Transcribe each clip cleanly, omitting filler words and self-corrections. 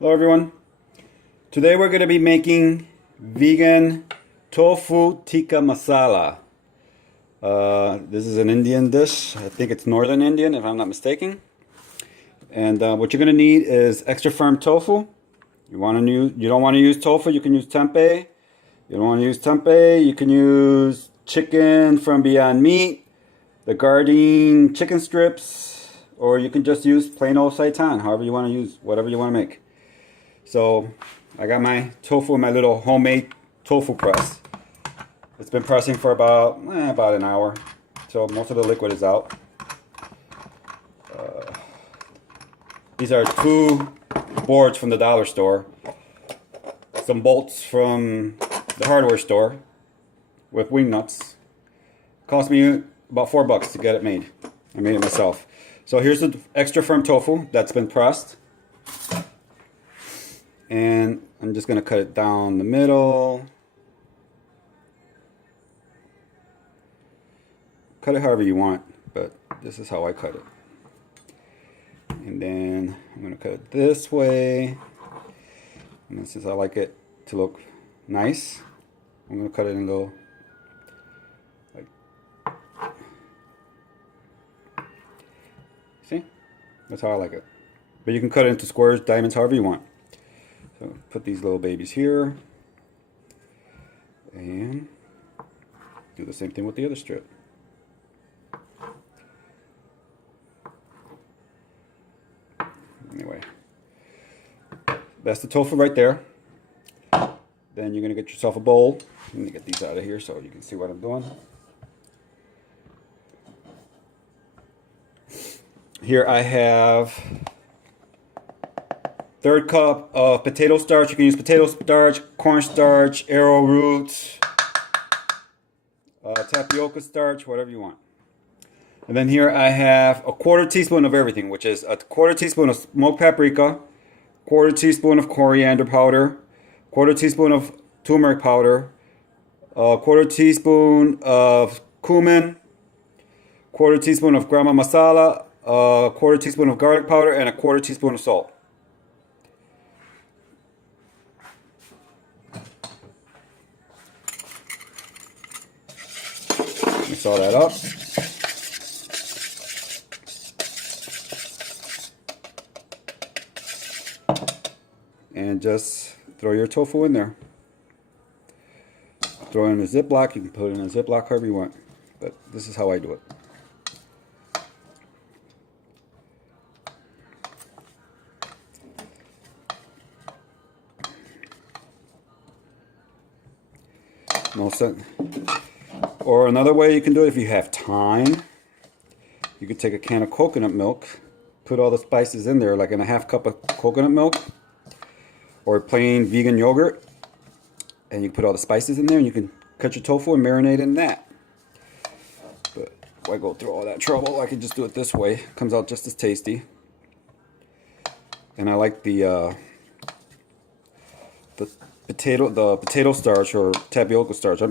Hello everyone. Today we're going to be making vegan tofu tikka masala. This is an Indian dish. I think it's northern Indian if I'm not mistaken. And what you're going to need is extra firm tofu. You don't want to use tofu, you can use tempeh. You don't want to use tempeh, you can use chicken from Beyond Meat, the Gardein chicken strips, or you can just use plain old seitan, however you want to use, whatever you want to make. So I got my tofu in my little homemade tofu press. It's been pressing for about an hour, so most of the liquid is out. These are 2 boards from the dollar store, some bolts from the hardware store with wing nuts. Cost me about $4 to get it made. I made it myself. So here's the extra firm tofu that's been pressed. And I'm just going to cut it down the middle. Cut it however you want, but this is how I cut it. And then I'm going to cut it this way. And this is how I like it to look nice. I'm going to cut it in a little, like, see? That's how I like it. But you can cut it into squares, diamonds, however you want. So put these little babies here, and do the same thing with the other strip. Anyway, that's the tofu right there. Then you're going to get yourself a bowl. Let me get these out of here so you can see what I'm doing. Here I have 1/3 cup of potato starch. You can use potato starch, cornstarch, arrowroot, tapioca starch, whatever you want. And then here I have a 1/4 teaspoon of everything, which is a 1/4 teaspoon of smoked paprika, 1/4 teaspoon of coriander powder, 1/4 teaspoon of turmeric powder, a 1/4 teaspoon of cumin, 1/4 teaspoon of garam masala, a 1/4 teaspoon of garlic powder, and a 1/4 teaspoon of salt. Mix all that up. And just throw your tofu in there. Throw it in a Ziploc. You can put it in a Ziploc however you want. But this is how I do it. No sense. Or another way you can do it if you have time, you could take a can of coconut milk, put all the spices in there, like in a 1/2 cup of coconut milk, or plain vegan yogurt, and you can put all the spices in there, and you can cut your tofu and marinate in that. But why go through all that trouble? I can just do it this way. It comes out just as tasty. And I like the potato starch or tapioca starch.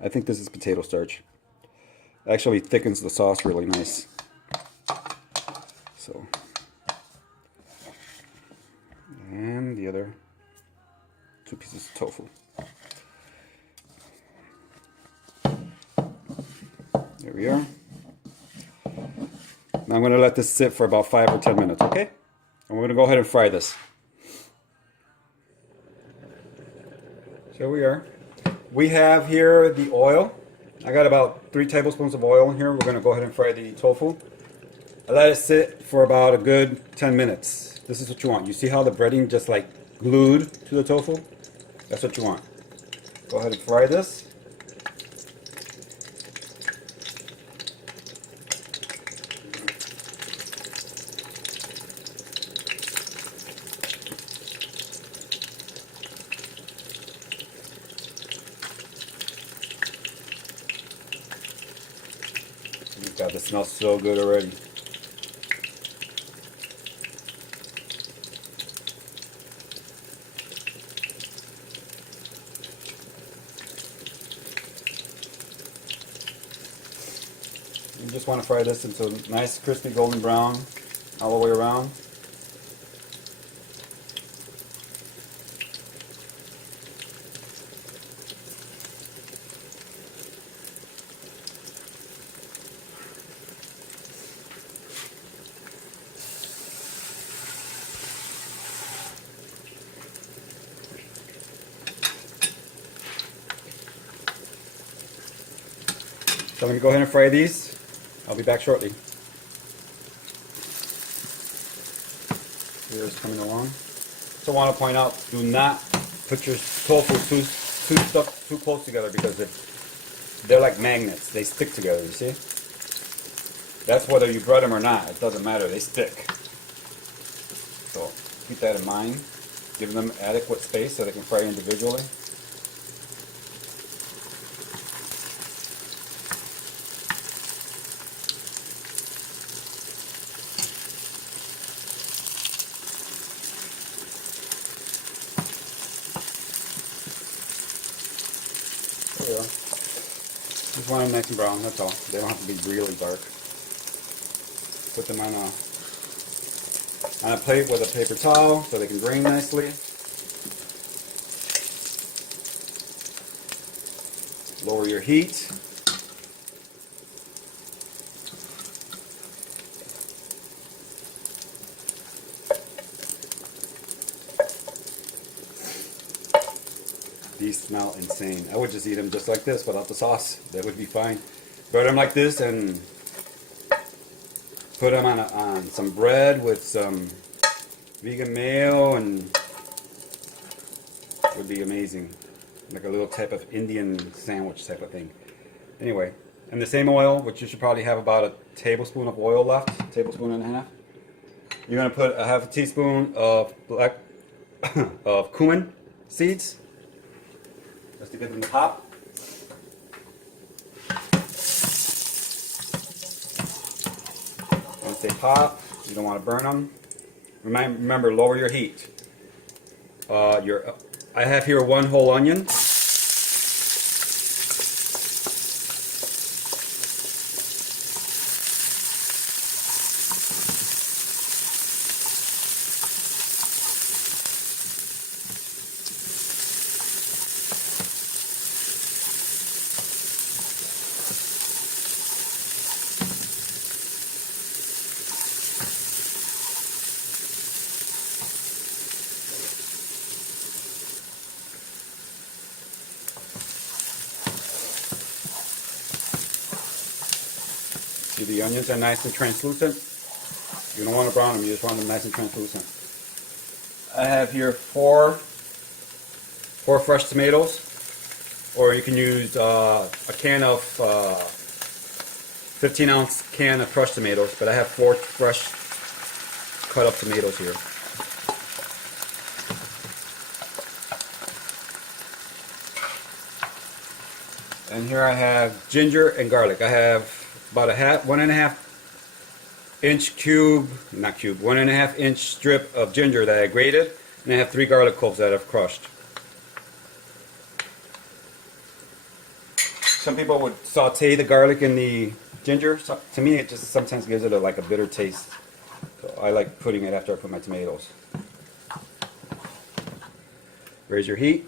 I think this is potato starch. Actually thickens the sauce really nice. So, and the other 2 pieces of tofu. There we are. Now I'm going to let this sit for about 5 or 10 minutes, okay? And we're going to go ahead and fry this. So we are. We have here the oil. I got about 3 tablespoons of oil in here. We're going to go ahead and fry the tofu. I let it sit for about a good 10 minutes. This is what you want. You see how the breading just like glued to the tofu? That's what you want. Go ahead and fry this. God, this smells so good already. You just want to fry this until nice crispy golden brown all the way around. So I'm going to go ahead and fry these. I'll be back shortly. Here's coming along. So I want to point out, do not put your tofu too close together, because they're like magnets. They stick together, you see? That's whether you bread them or not. It doesn't matter. They stick. So keep that in mind. Give them adequate space so they can fry individually. There we go. Just want them nice and brown, that's all. They don't have to be really dark. Put them on a plate with a paper towel so they can drain nicely. Lower your heat. These smell insane. I would just eat them just like this without the sauce. That would be fine. Bread them like this and put them on some bread with some vegan mayo, and it would be amazing. Like a little type of Indian sandwich type of thing. Anyway, and the same oil, which you should probably have about a tablespoon of oil left, tablespoon and a half. You're going to put a half a teaspoon of of cumin seeds, just to get them to pop. Once they pop, you don't want to burn them. Remember, lower your heat. I have here one whole onion. See, the onions are nice and translucent. You don't want to brown them, you just want them nice and translucent. I have here four fresh tomatoes, or you can use a can of 15-ounce can of crushed tomatoes, but I have 4 fresh cut up tomatoes here. And here I have ginger and garlic. I have about 1.5 inch cube, not cube, 1.5 inch strip of ginger that I grated, and I have 3 garlic cloves that I've crushed. Some people would saute the garlic in the ginger. So, to me, it just sometimes gives it like a bitter taste. So I like putting it after I put my tomatoes. Raise your heat.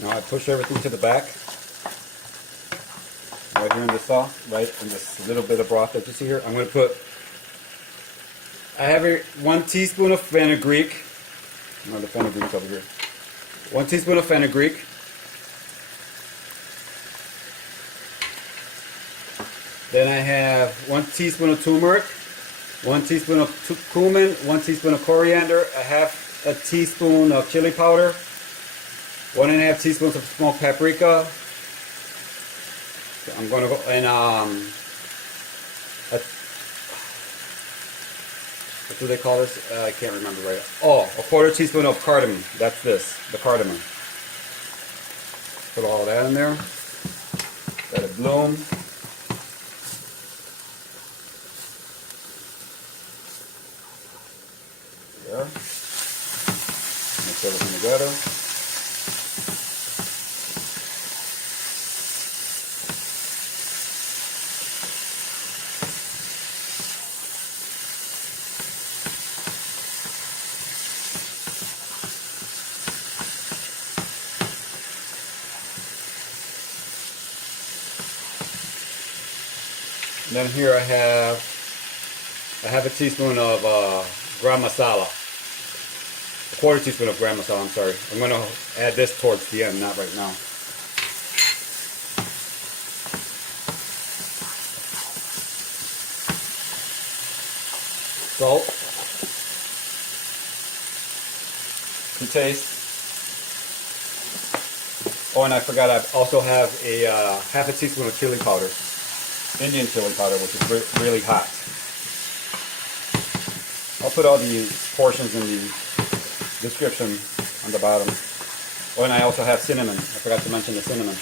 Now I push everything to the back, right here in the sauce, right in this little bit of broth that you see here. I'm going to put, I have here 1 teaspoon of fenugreek. No, the fenugreek's over here. 1 teaspoon of fenugreek. Then I have 1 teaspoon of turmeric, 1 teaspoon of cumin, 1 teaspoon of coriander, a half a teaspoon of chili powder, 1.5 teaspoons of smoked paprika. I'm going to go and what do they call this? I can't remember right. Oh, a 1/4 teaspoon of cardamom. That's this, the cardamom. Put all that in there. Let it bloom. There. Mix everything together. And then here I have a teaspoon of Garam Masala. A quarter teaspoon of Garam Masala, I'm sorry. I'm going to add this towards the end, not right now. Salt to taste. Oh, and I forgot, I also have a half a teaspoon of chili powder, Indian chili powder, which is really hot. I'll put all the portions in the description on the bottom. Oh, and I also have cinnamon. I forgot to mention the cinnamon.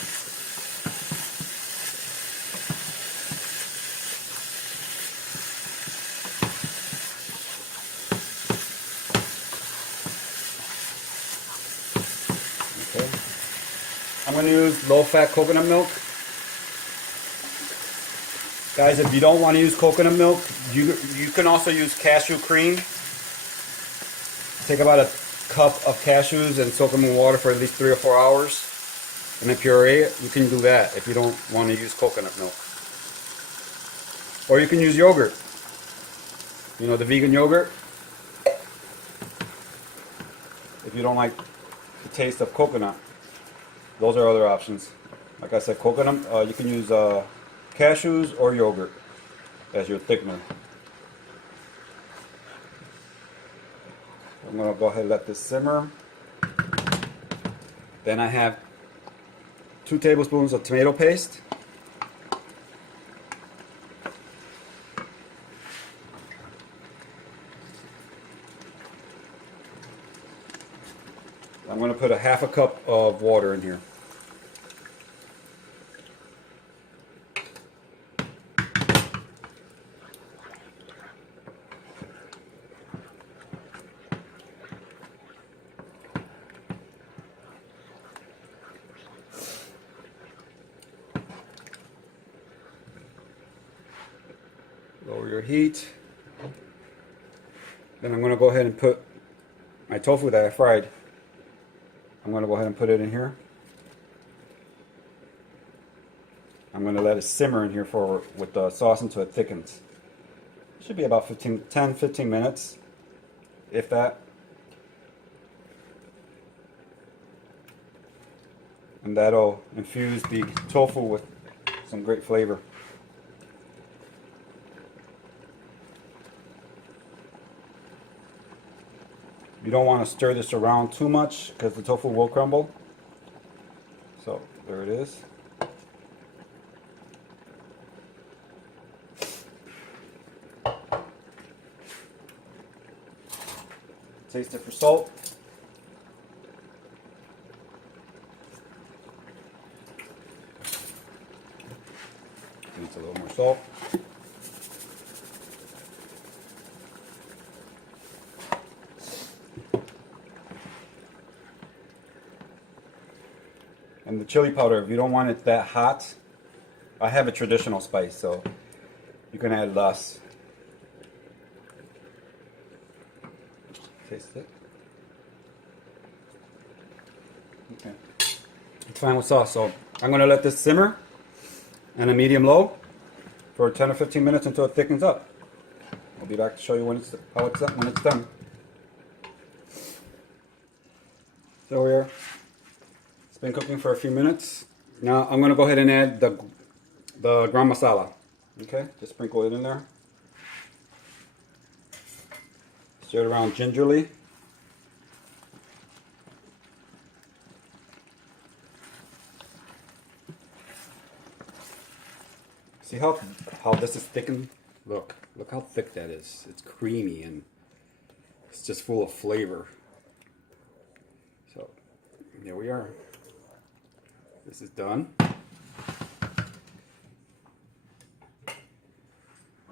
I'm going to use low-fat coconut milk. Guys, if you don't want to use coconut milk, you can also use cashew cream. Take about a cup of cashews and soak them in water for at least 3 or 4 hours. And then puree it. You can do that if you don't want to use coconut milk. Or you can use yogurt. You know, the vegan yogurt. If you don't like the taste of coconut. Those are other options. Like I said, coconut, you can use cashews or yogurt as your thickener. I'm going to go ahead and let this simmer. Then I have 2 tablespoons of tomato paste. I'm going to put a half a cup of water in here. Lower your heat. Then I'm going to go ahead and put my tofu that I fried. I'm going to go ahead and put it in here. I'm going to let it simmer in here with the sauce until it thickens. It should be about 10-15 minutes, if that. And that'll infuse the tofu with some great flavor. You don't want to stir this around too much because the tofu will crumble. So there it is. Taste it for salt. Needs a little more salt. And the chili powder, if you don't want it that hot, I have a traditional spice, so you can add less. Taste it. Okay. It's fine with sauce, so I'm going to let this simmer on a medium-low for 10 or 15 minutes until it thickens up. I'll be back to show you when it's done. So here. Been cooking for a few minutes. Now I'm going to go ahead and add the Garam Masala. Okay, just sprinkle it in there. Stir it around gingerly. See how this is thickened? Look how thick that is. It's creamy and it's just full of flavor. So there we are. This is done.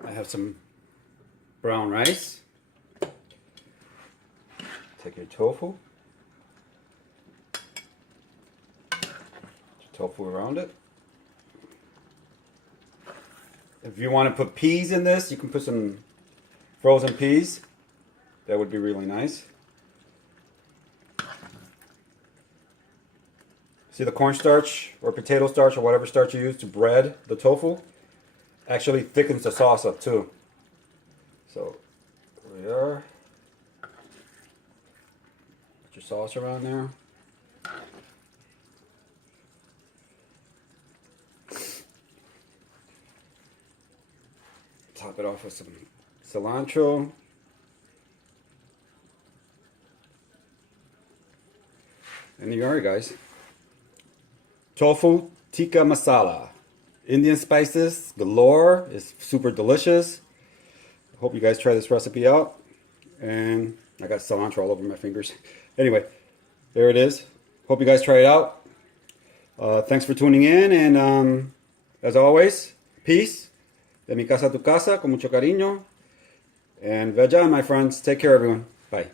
I have some brown rice. Take your tofu. Put your tofu around it. If you want to put peas in this, you can put some frozen peas. That would be really nice. See the cornstarch or potato starch or whatever starch you use to bread the tofu? Actually thickens the sauce up too. So here we are. Put your sauce around there. Top it off with some cilantro. And there you are, guys. Tofu Tikka Masala. Indian spices galore. It's super delicious. Hope you guys try this recipe out. And I got cilantro all over my fingers. Anyway, there it is. Hope you guys try it out. Thanks for tuning in. And as always, peace. De mi casa a tu casa, con mucho cariño. And vaya, my friends. Take care, everyone. Bye.